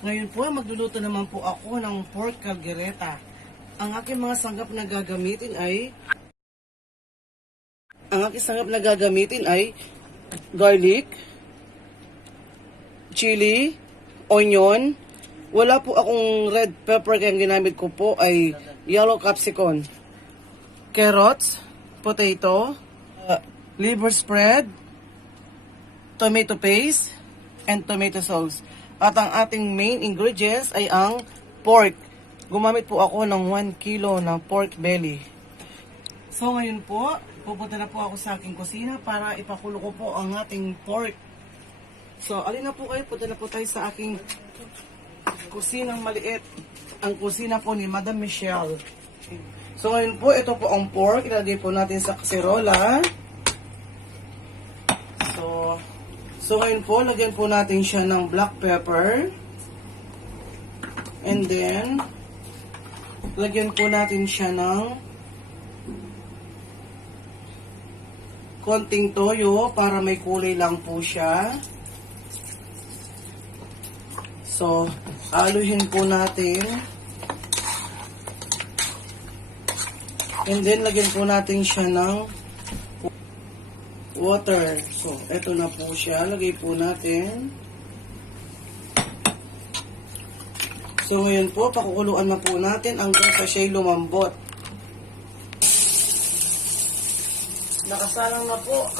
Ngayon po, magluluto naman po ako ng pork caldereta. Ang aking mga sanggap na gagamitin ay garlic, chili, onion. Wala po akong red pepper kaya ang ginamit ko po ay yellow capsicum, carrots, potato, liver spread, tomato paste, and tomato sauce. At ang ating main ingredients ay ang pork. Gumamit po ako ng 1 kilo ng pork belly. So ngayon po, pupunta na po ako sa aking kusina para ipakulo ko po ang ating pork. So alin na po kayo, punta na po tayo sa aking kusinang maliit. Ang kusina po ni Madam Michelle. So ngayon po, ito po ang pork. Ilagay po natin sa kaserola. So ngayon po, lagyan po natin siya ng black pepper. And then, lagyan po natin siya ng konting toyo para may kulay lang po siya. So, aluhin po natin. And then, lagyan po natin siya ng water. So, eto na po siya. Lagay po natin. So, ngayon po, pakukuluan na po natin hanggang sa siya'y lumambot. Nakasalang na po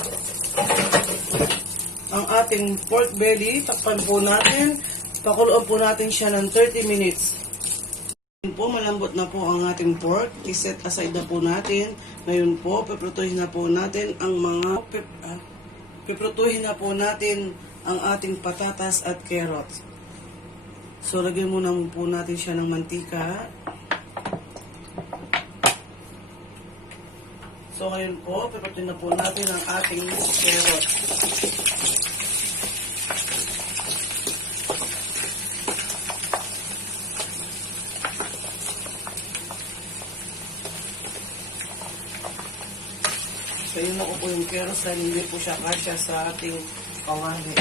ang ating pork belly. Takpan po natin. Pakuluan po natin siya ng 30 minutes. Ngayon po, malambot na po ang ating pork. I-set aside na po natin. Ngayon po, piprutuhin na po natin ang ating patatas at carrots. So, lagyan muna po natin siya ng mantika. So, ngayon po, piprutuhin na po natin ang ating carrots. So, yun ako po yung carrots dahil hindi po siya kasya sa ating kawali.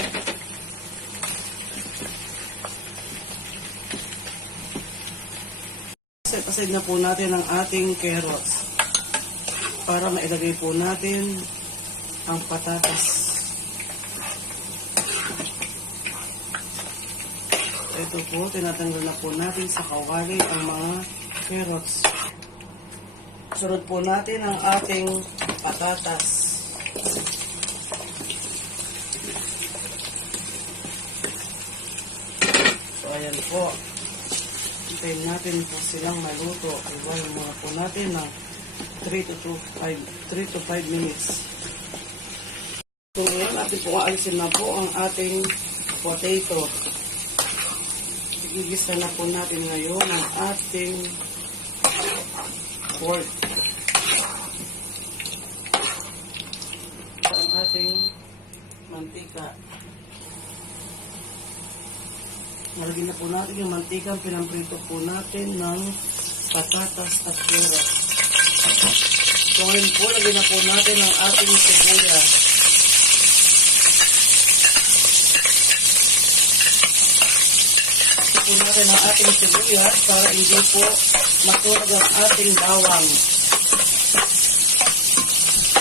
Set aside na po natin ang ating carrots para mailagay po natin ang patatas. Ito po, tinatanggal na po natin sa kawali ang mga carrots. Sunod po natin ang ating patatas. So, ayan po. Hintayin natin po silang maluto. Iwan muna po natin ng 3 to 5 minutes. So, ngayon natin po aalisin na po ang ating potato. Igigisa na po natin ngayon ang ating pork. Ang ating mantika. Malagyan na po natin yung mantika. Pinamprito po natin ng patatas at carrots. So ngayon po, lagyan na po natin ang ating sibuyas. Lagyan po natin ang ating sibuyas para hindi po matunog ang ating bawang.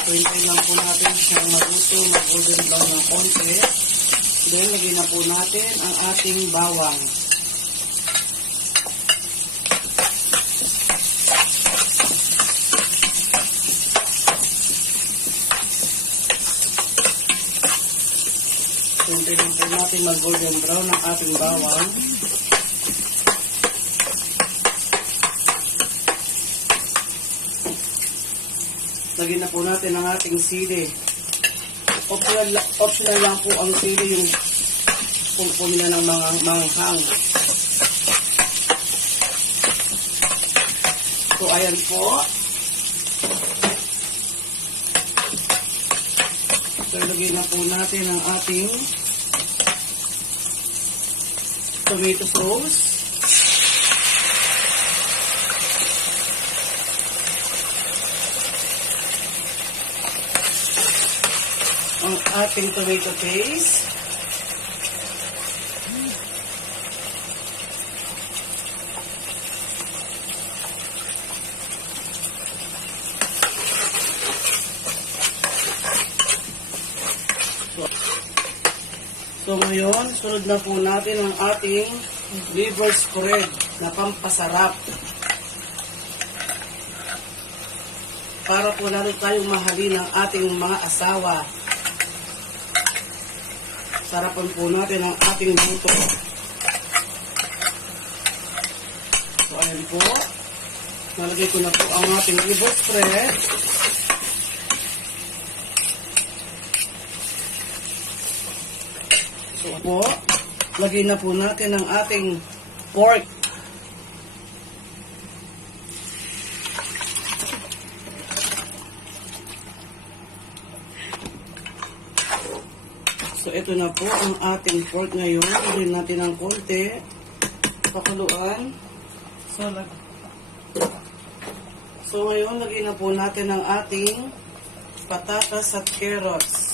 So, hintayin lang po natin siyang maluto, mag-golden brown ng konti. Then, lagyan na po natin ang ating bawang. So, hintayin lang po natin mag-golden brown ng ating bawang. Lagyan na po natin ang ating sili. Optional lang po ang sili, yung pulpul nila ng mga manghang. So, ayan po. So, lagyan na po natin ang ating tomato sauce. Ang ating tomato paste. ngayon, sunod na po natin ang ating liver spread na pampasarap. Para po natin tayong mahalin ng ating mga asawa. Sarapan po natin ang ating buto. So, ayan po. Nalagay ko na po ang ating liver spread. So po, lagay na po natin ang ating pork. So ito na po ang ating pork ngayon. Lagyan natin ng konti. Pakuluan. So ngayon, lagay na po natin ang ating patatas at carrots.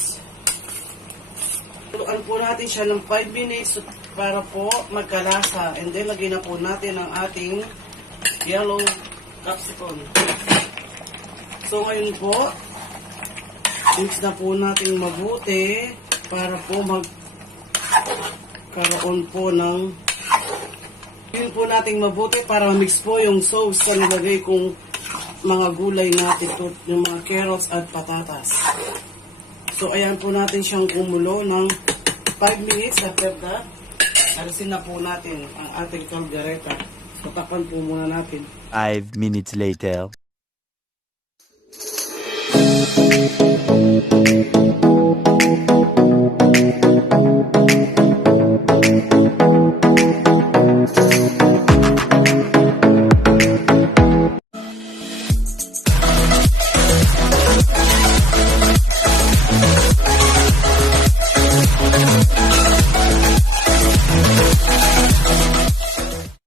Pakuluan po natin siya ng 5 minutes para po magkalasa. And then, lagay na po natin ang ating yellow capsicum. So, ngayon po, mix na po natin mabuti para po magkaroon po ng yun po natin mabuti para mix po yung sauce sa nilagay kong mga gulay natin, yung mga carrots at patatas. So, ayan po natin siyang kumulo ng 5 minutes. After that, alisin na po natin ang ating caldereta. So, tapan po muna natin. 5 minutes later.